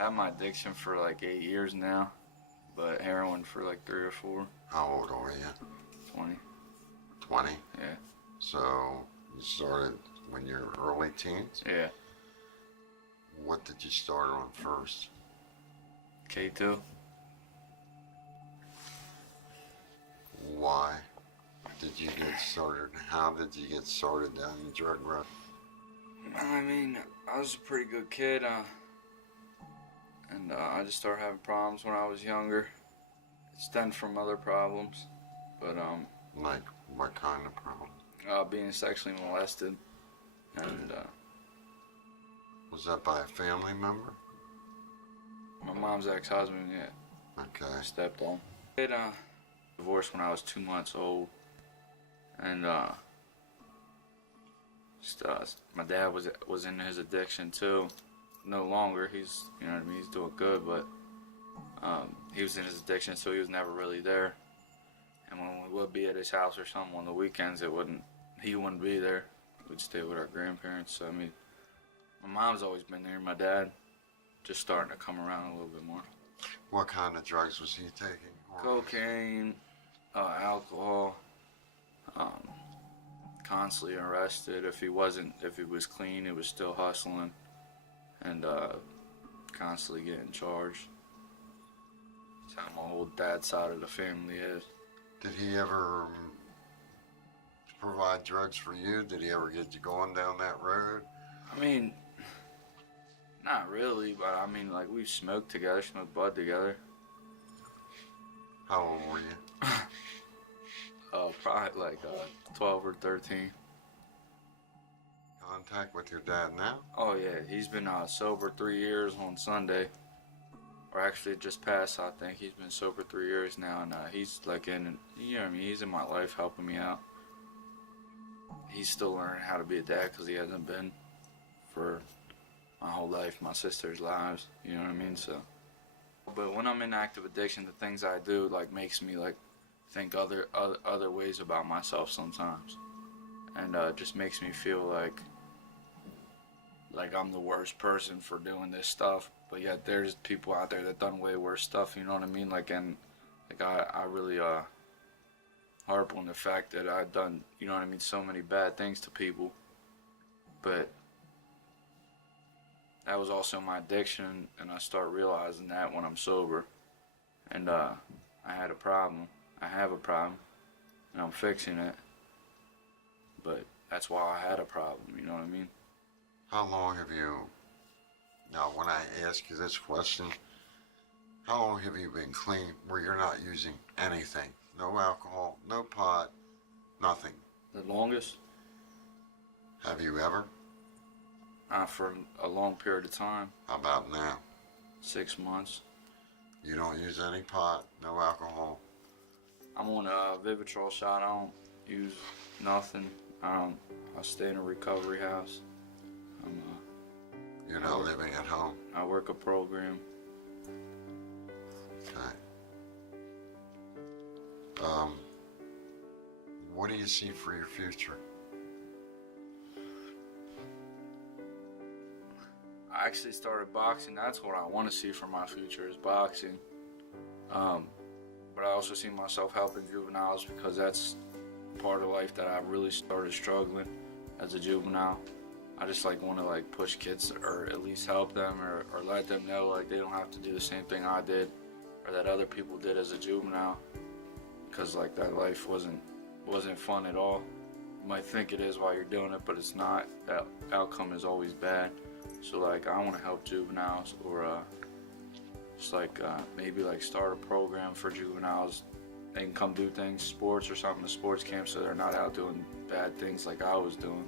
had my addiction for like 8 years now, but heroin for like 3 or 4. How old are you? 20. 20? Yeah. So you started when you were early teens? Yeah. What did you start on first? K2. Why did you get started? How did you get started down the drug road? I mean, I was a pretty good kid, and I just started having problems when I was younger. It stemmed from other problems, but Like what kind of problem? being sexually molested, and Was that by a family member? my mom's ex-husband, yeah, Okay. stepdad. Kid, divorced when I was 2 months old, and my dad was in his addiction too. No longer. He's, you know what I mean, he's doing good, but he was in his addiction, so he was never really there. And when we would be at his house or something on the weekends, he wouldn't be there. We'd stay with our grandparents. So I mean, my mom's always been there. My dad just starting to come around a little bit more. What kind of drugs was he taking? Cocaine, alcohol. Constantly arrested. If he was clean, he was still hustling, and constantly getting charged. That's how my whole dad's side of the family is. Did he ever provide drugs for you? Did he ever get you going down that road? I mean, not really, but I mean, like, we smoked together, smoked bud together. How old were you? Probably like 12 or 13. Contact with your dad now? Oh yeah, he's been sober 3 years on Sunday. Or actually just passed, I think. He's been sober 3 years now, and he's like you know what I mean, he's in my life helping me out. He's still learning how to be a dad because he hasn't been for my whole life, my sister's lives, you know what I mean? So, but when I'm in active addiction, the things I do like makes me like think other ways about myself sometimes, and just makes me feel like I'm the worst person for doing this stuff. But yet there's people out there that done way worse stuff, you know what I mean? Like, and like I really harp on the fact that I've done, you know what I mean, so many bad things to people, but that was also my addiction, and I start realizing that when I'm sober, and I had a problem. I have a problem, and I'm fixing it, but that's why I had a problem, you know what I mean? How long have you, now when I ask you this question, how long have you been clean where you're not using anything? No alcohol, no pot, nothing? The longest? Have you ever? For a long period of time. How about now? 6 months. You don't use any pot, no alcohol? I'm on a Vivitrol shot. I don't use nothing. I stay in a recovery house. You're not living at home? I work a program. Okay. What do you see for your future? I actually started boxing. That's what I want to see for my future, is boxing. But I also see myself helping juveniles because that's part of life that I really started struggling as a juvenile. I just want to push kids, or at least help them, or let them know they don't have to do the same thing I did or that other people did as a juvenile, because that life wasn't fun at all. You might think it is while you're doing it, but it's not. That outcome is always bad. So I want to help juveniles, or just maybe start a program for juveniles. They can come do things, sports or something, a sports camp, so they're not out doing bad things like I was doing.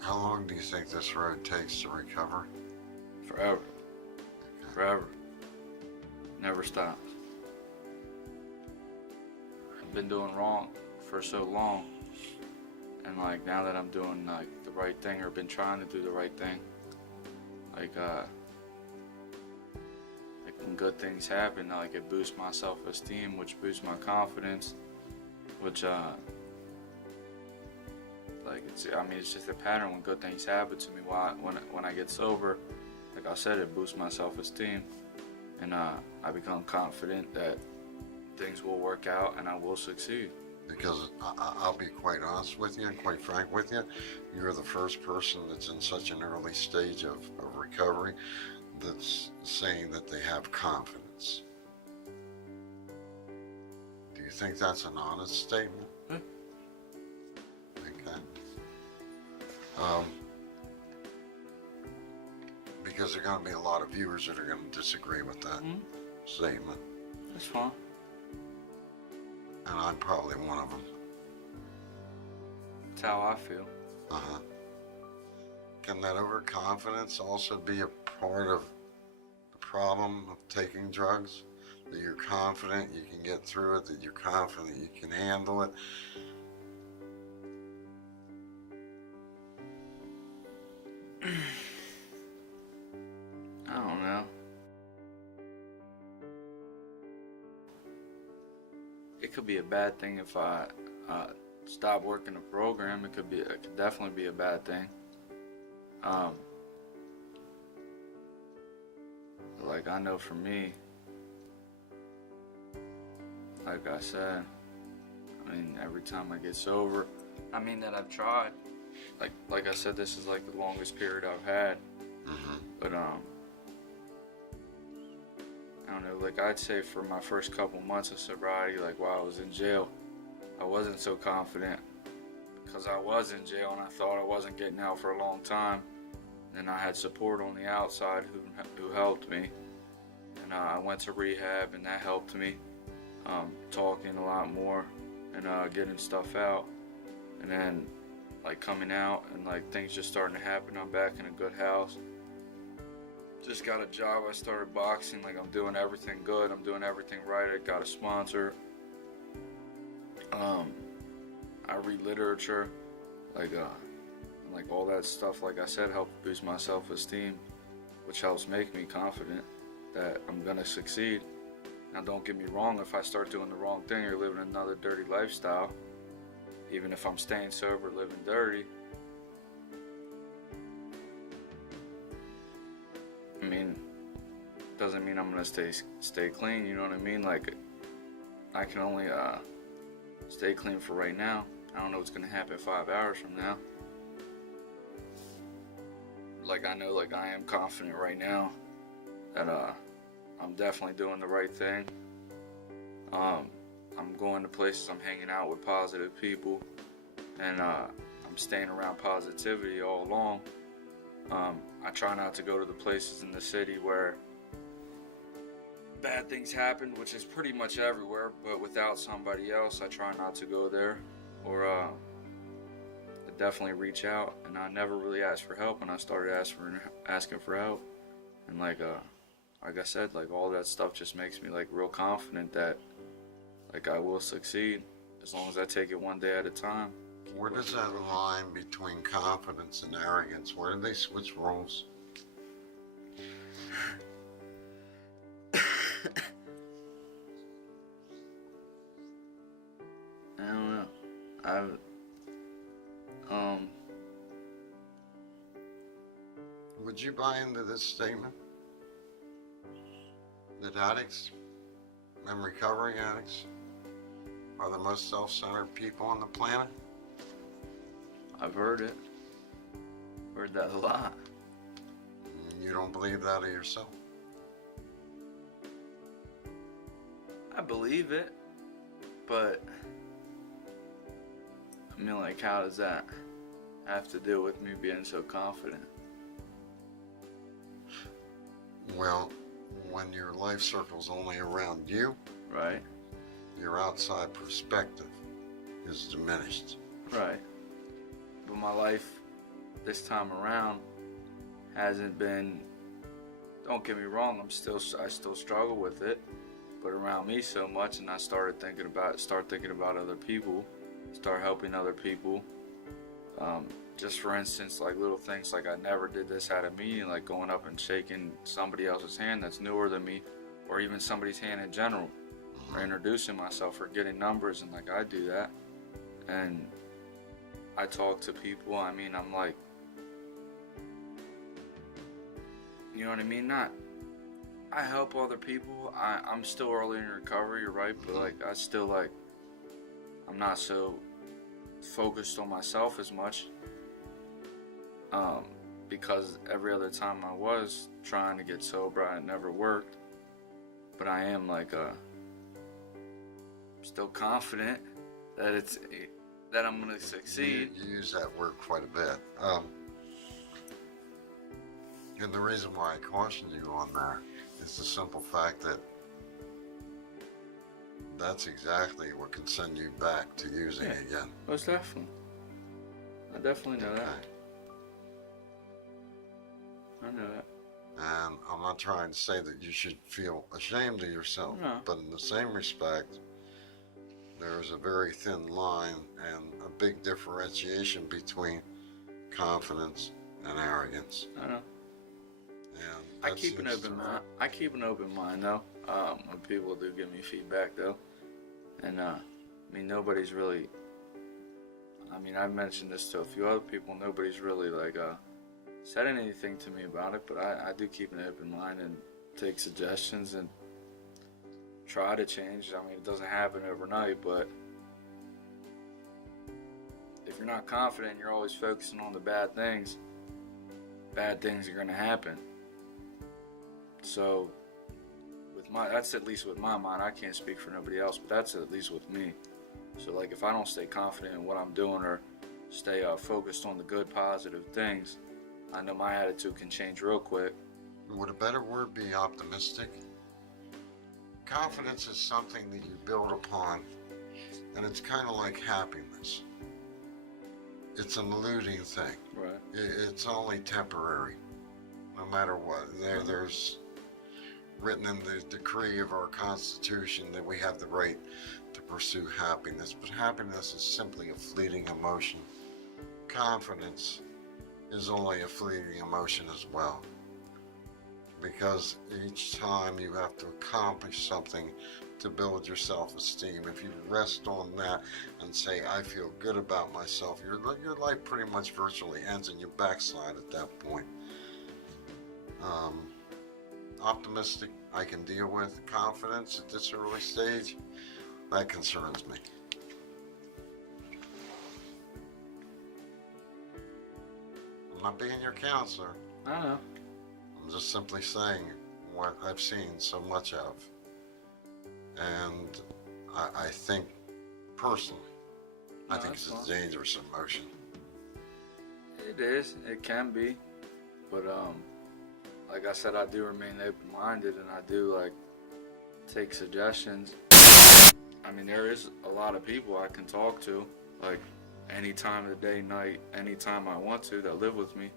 How long do you think this road takes to recover? Forever. Okay. Forever. Never stops. I've been doing wrong for so long, and now that I'm doing the right thing, or been trying to do the right thing, when good things happen, it boosts my self-esteem, which boosts my confidence, which Like it's just a pattern when good things happen to me. When I get sober, like I said, it boosts my self-esteem, and I become confident that things will work out and I will succeed. Because I'll be quite honest with you and quite frank with you, you're the first person that's in such an early stage of recovery that's saying that they have confidence. Do you think that's an honest statement? Okay. Because there are going to be a lot of viewers that are going to disagree with that statement. That's fine. And I'm probably one of them. That's how I feel. Uh-huh. Can that overconfidence also be a part of the problem of taking drugs? That you're confident you can get through it, that you're confident you can handle it? I don't know. It could be a bad thing if I stop working the program. It could definitely be a bad thing. Like I know for me, like I said, I mean every time I get sober, I mean that I've tried. Like I said, this is like the longest period I've had. But I don't know, like I'd say for my first couple months of sobriety, like while I was in jail, I wasn't so confident because I was in jail and I thought I wasn't getting out for a long time. And I had support on the outside who helped me. And I went to rehab and that helped me, talking a lot more and getting stuff out. And then like coming out and like things just starting to happen. I'm back in a good house. Just got a job. I started boxing. Like I'm doing everything good. I'm doing everything right. I got a sponsor. I read literature. Like all that stuff, like I said, helped boost my self-esteem, which helps make me confident that I'm gonna succeed. Now don't get me wrong, if I start doing the wrong thing or living another dirty lifestyle, even if I'm staying sober, living dirty, I mean, doesn't mean I'm gonna stay clean, you know what I mean? Like, I can only stay clean for right now. I don't know what's gonna happen 5 hours from now. Like I know, like I am confident right now that I'm definitely doing the right thing. I'm going to places, I'm hanging out with positive people, and I'm staying around positivity all along. I try not to go to the places in the city where bad things happen, which is pretty much everywhere, but without somebody else, I try not to go there, or definitely reach out. And I never really asked for help, and I started asking for help. And like I said, like all that stuff just makes me like real confident that like I will succeed as long as I take it one day at a time. Where does that line between confidence and arrogance, where do they switch roles? I don't know. Would you buy into this statement that addicts and recovery addicts are the most self-centered people on the planet? I've heard it. Heard that a lot. You don't believe that of yourself? I believe it, but I mean, like, how does that have to do with me being so confident? Well, when your life circle's only around you, Right? your outside perspective is diminished. Right. But my life this time around hasn't been, don't get me wrong, I still struggle with it, but around me so much, and I start thinking about other people, start helping other people. Just for instance, like little things, like I never did this at a meeting, like going up and shaking somebody else's hand that's newer than me, or even somebody's hand in general, or introducing myself, or getting numbers, and like I do that. And I talk to people. I mean, I'm like, you know what I mean? I help other people. I'm still early in recovery, you're right, but like, I still like, I'm not so focused on myself as much. Because every other time I was trying to get sober, it never worked. But I am like, still confident that that I'm gonna succeed. You use that word quite a bit. And the reason why I caution you on that is the simple fact that that's exactly what can send you back to using again. Most definitely. I definitely know that. I know that. And I'm not trying to say that you should feel ashamed of yourself, but in the same respect, there's a very thin line and a big differentiation between confidence and arrogance. I know. And I keep an open mind. I keep an open mind though. When people do give me feedback though, and I mean nobody's really. I mean I've mentioned this to a few other people. Nobody's really like said anything to me about it, but I do keep an open mind and take suggestions and try to change. I mean, it doesn't happen overnight, but if you're not confident, you're always focusing on the bad things are going to happen. So, that's at least with my mind. I can't speak for nobody else, but that's at least with me. So, like, if I don't stay confident in what I'm doing or stay focused on the good, positive things, I know my attitude can change real quick. Would a better word be optimistic? Confidence is something that you build upon, and it's kind of like happiness. It's an eluding thing. Right. It's only temporary, no matter what. There's written in the decree of our Constitution that we have the right to pursue happiness, but happiness is simply a fleeting emotion. Confidence is only a fleeting emotion as well, because each time you have to accomplish something to build your self-esteem. If you rest on that and say, I feel good about myself, your life pretty much virtually ends and you backslide at that point. Optimistic, I can deal with. Confidence at this early stage, that concerns me. I'm not being your counselor. I know. I'm just simply saying what I've seen so much of. And I think, personally, I think it's a dangerous emotion. It is. It can be. But, like I said, I do remain open-minded, and I do, like, take suggestions. I mean, there is a lot of people I can talk to, like, any time of the day, night, anytime I want to, that live with me.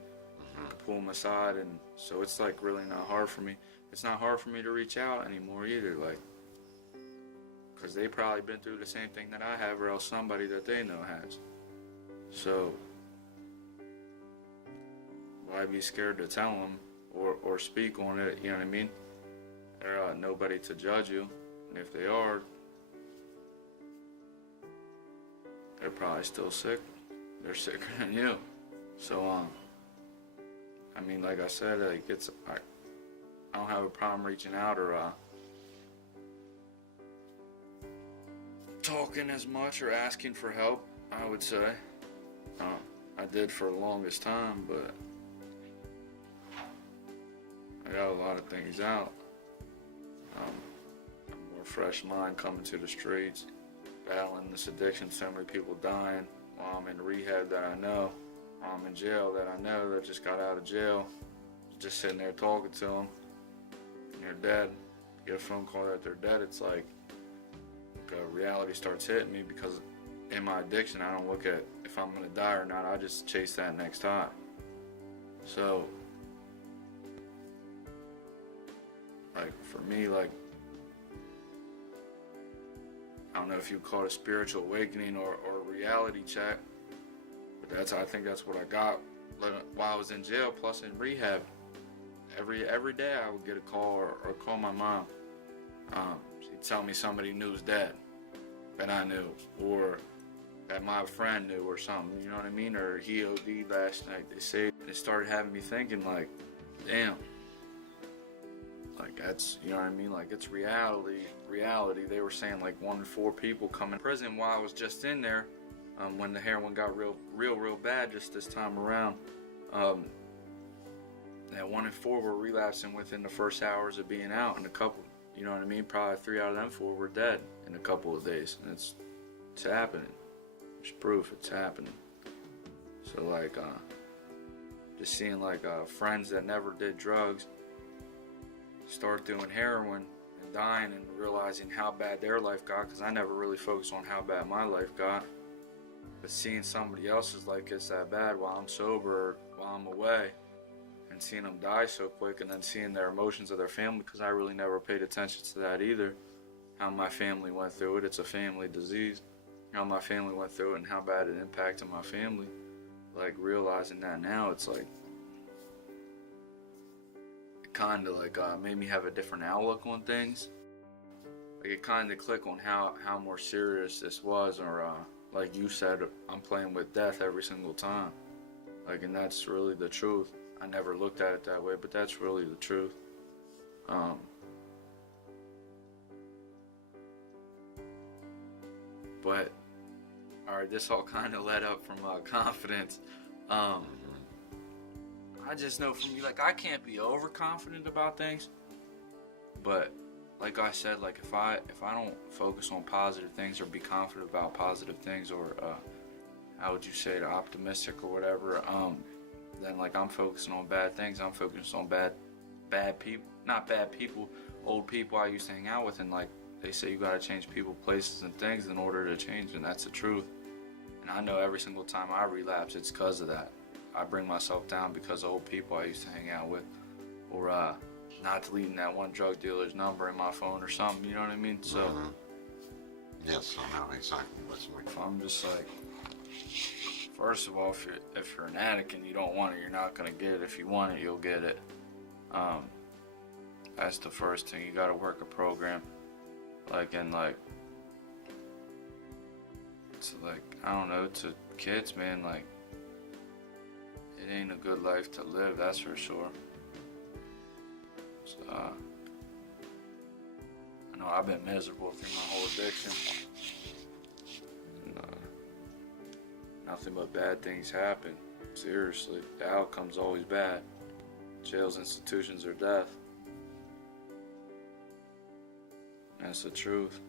I can pull them aside, and so it's, like, really not hard for me. It's not hard for me to reach out anymore either, like, because they probably been through the same thing that I have, or else somebody that they know has. So why be scared to tell them or speak on it? You know what I mean? There's nobody to judge you, and if they are, they're probably still sick. They're sicker than you. So I mean, like I said, like I don't have a problem reaching out or talking as much or asking for help, I would say. I did for the longest time, but I got a lot of things out. A more fresh mind coming to the streets, battling this addiction, so many people dying while I'm in rehab that I know, while I'm in jail that I know that just got out of jail, just sitting there talking to them, and they're dead. You get a phone call that they're dead, it's like reality starts hitting me, because in my addiction I don't look at if I'm gonna die or not, I just chase that next high. So like for me, like I don't know if you call it a spiritual awakening or a reality check, but I think that's what I got while I was in jail plus in rehab. Every day I would get a call or call my mom. She'd tell me somebody knew was dead that I knew, or that my friend knew or something, you know what I mean? Or he OD'd last night, they say. It started having me thinking, like, damn. Like, that's, you know what I mean? Like, it's reality. They were saying, like, 1 in 4 people come in prison while I was just in there, when the heroin got real bad just this time around. That 1 in 4 were relapsing within the first hours of being out, and a couple, you know what I mean? Probably 3 out of them 4 were dead in a couple of days. And it's happening. There's proof it's happening. So, like, just seeing, like, friends that never did drugs start doing heroin and dying, and realizing how bad their life got, because I never really focused on how bad my life got. But seeing somebody else's life gets that bad while I'm sober, or while I'm away, and seeing them die so quick, and then seeing their emotions of their family, because I really never paid attention to that either. How my family went through it. It's a family disease. How my family went through it and how bad it impacted my family. Like, realizing that now, it's like, it kind of like made me have a different outlook on things. Like, it kind of clicked on how more serious this was, or like you said, I'm playing with death every single time. Like, and that's really the truth. I never looked at it that way, but that's really the truth. But, alright, this all kind of led up from confidence. I just know from me, like, I can't be overconfident about things. But, like I said, like, if I don't focus on positive things, or be confident about positive things, or how would you say it, optimistic or whatever, then, like, I'm focusing on bad things. I'm focusing on bad people, not bad people, old people I used to hang out with, and, like, they say you gotta change people, places, and things in order to change, and that's the truth. And I know every single time I relapse, it's because of that. I bring myself down because of old people I used to hang out with, or not deleting that one drug dealer's number in my phone or something, you know what I mean? So, yes, I know exactly what you mean. if I'm just like, first of all, if you're an addict and you don't want it, you're not gonna get it. If you want it, you'll get it. That's the first thing. You gotta work a program. Like, and like, it's like, I don't know, to kids, man, like, it ain't a good life to live, that's for sure. So, I know I've been miserable through my whole addiction. And, nothing but bad things happen. Seriously, the outcome's always bad. Jails, institutions, or death. That's the truth.